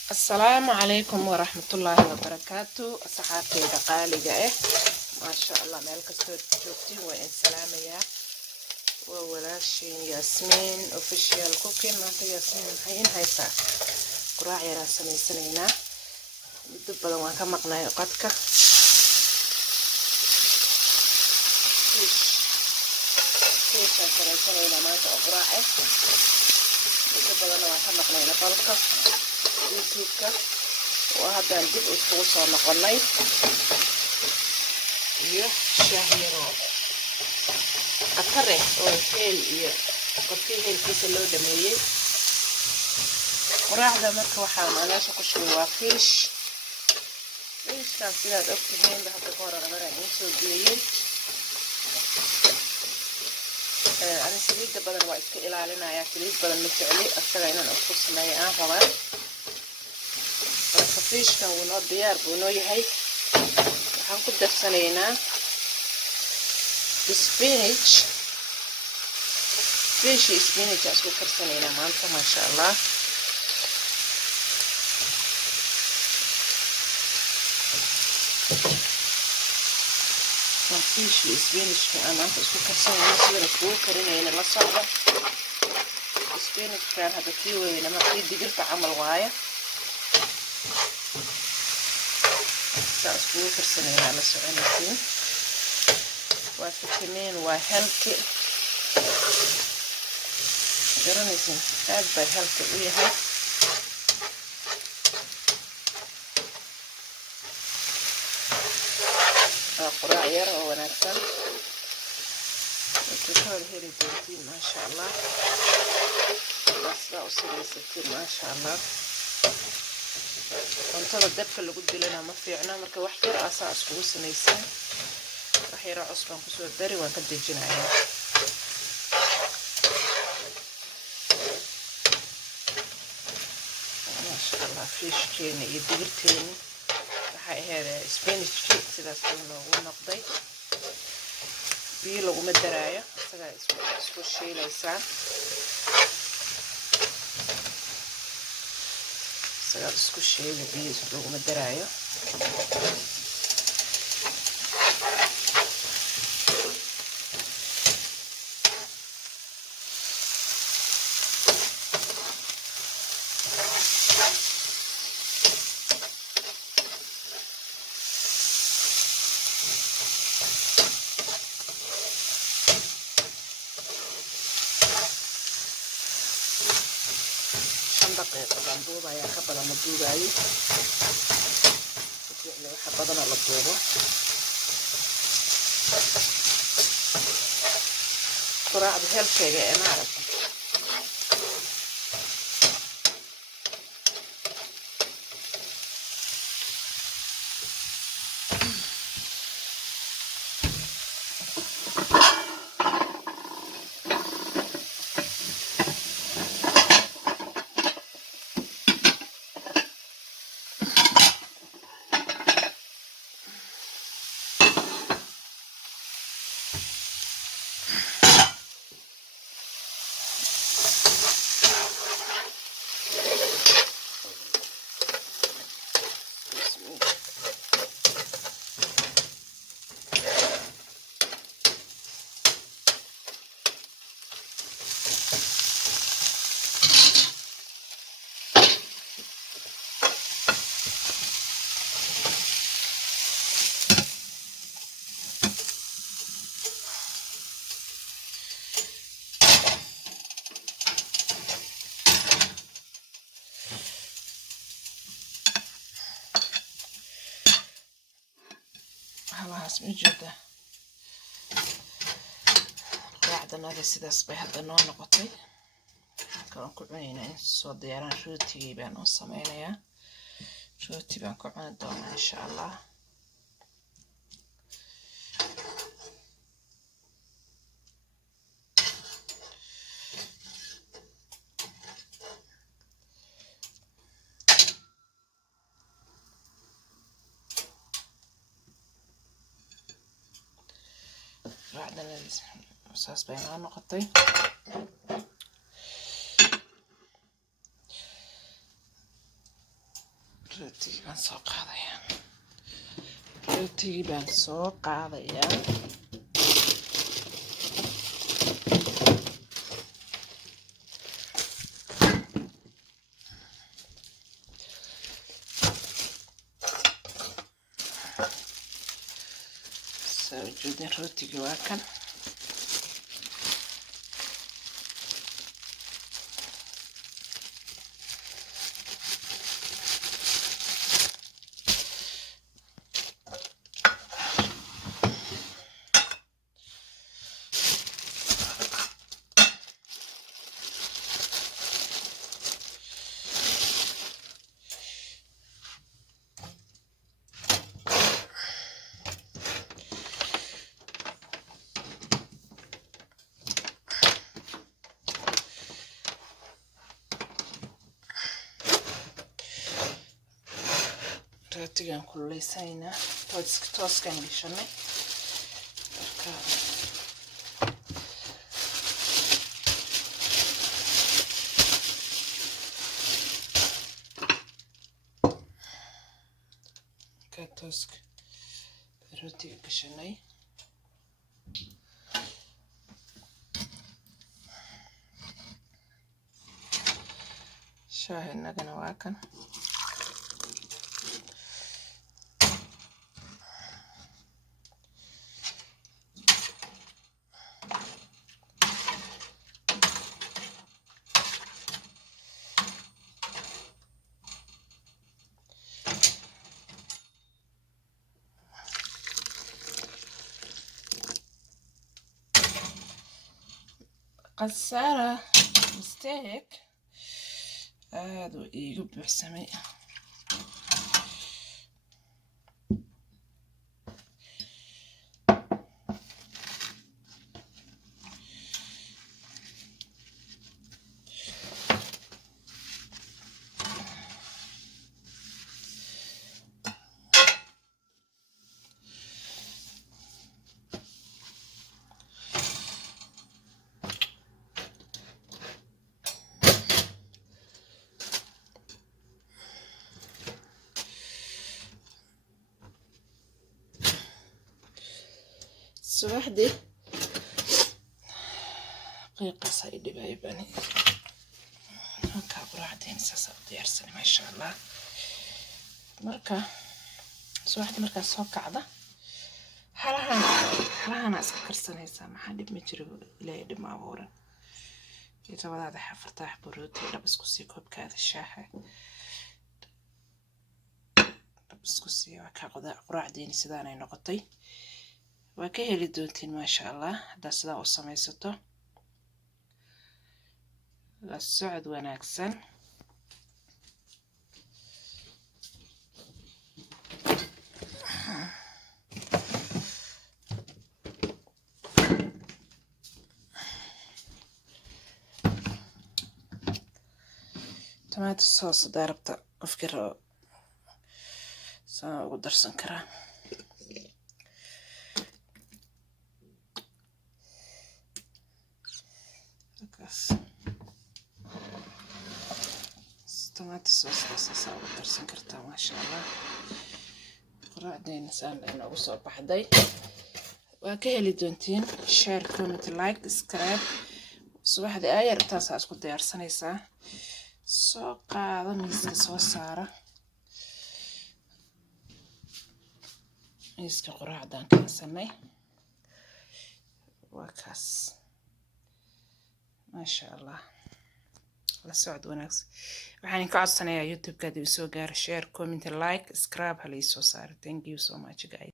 السلام عليكم ورحمة الله وبركاته. أصحابي دقالي ما شاء الله مالك شوفتي وإن سلامة يا وولاشين ياسمين اوفيشيال كوكين مانتا ياسمين حين هايسا قراعي راسمين سنينا بدبدا وان كمقناي قدك فيش هايسا سنينا مانتا قراعي بدبدا وان كمقناي قلقة يوتيوبك وهذا ندب اسكوسو نقناي iyo shaahiro qatare oo heel iyo qofkii heelkiisa loo dhameeyay quraacda marka waxaa meesha ku shubay waa fiishkaas sidaad ogtihiin hadda ka hor maraan soo geeyay ani saliidda badan waa iska ilaalinayaa saliid badan ma jecli asaga inaan isku sameeyo aan rabaa fiishkan wuu noo diyaar buu noo yahay waxaan ku darsanaynaa spinach fish spinach isku karsanaynaa maanta ma sha Allah fish spinach aan maanta isku karsanaynaa sida isku karinayna la socda spinach kan hada kii weeyna ma kii digirta camal waaya اسكو كرسنينا على سعونتين وفيتامين وهيلثي جرانيسين هاد باي هيلثي وياها قراع يرى ونكسل وتكون هيري بنتين ما شاء الله بس لا أصير ستين ما شاء الله cuntada dabka lagu dilana ma fiicna marka wax yar asaas kugu sameeysan wax yar cusbaan ku soo dari waan ka dejinayaa ma sha Allah fiishkeena iyo digirteena waxa ahayd spinach sidaas loogu noqday biyo lagu madaraayo isaga isku shiilaysaa سجاد اسكو شيء بيز لو ما درايو دقيقة بندوبة يا خبرة مدوبة أي يعني حبضنا للدوبة قراع بهالشيء أنا أعرف خلاص موجودة قاعدة هذا سيداس بي هذا نوع نقطي كلام كلنا سو دياران روتي بان وصمينيا روتي بان كلنا دونا إن شاء الله بعدنا أساس بين نقطي rootigii baan soo qaadayaa. Rootigii baan soo qaadayaa. soo jeedin rootigii waa kan. rootigan kululeysanayna tooskan gashanay marka tooska rootiga gashanay shaahinagana waa kan. قصارة مستيك هذا يقب بحسمي subaxdii qiiqa saydi baybani halka quraacdeen saas u diyaarsan masha Allah. marka subaxdii markaa soo kacda halahan iska karsanaysa maxaa dhib ma jiro ilaahay dhib ma abuuran. labadaada xafarta xabo rooti dhab isku sii koobkaada shaaha dhab isku sii waa ka quraacdeen sidaan ay noqotay. waa ka heli doontiin masha Allah haddaa sidaa u samaysato. la socod wanaagsan. tomato sauce hadaa rabta qofkii rabo saa ugu darsan karaa. tomato sauce saa ugu darsan kartaa masha Allah. quraacdeen saan inoogu soo baxday. waa ka heli doontiin share comment like subscribe. subaxdii ayar taasaa isku diyaarsanaysaa. soo qaada miiska soo saara. miiska quraacdaan keensanay waa kaas masha Allah. la socod wanaagsan. waxaan ka codsanayaa youtube-ka hadii soo gaaro share comment like subscribe hal ii soo saaro. thank you so much guys.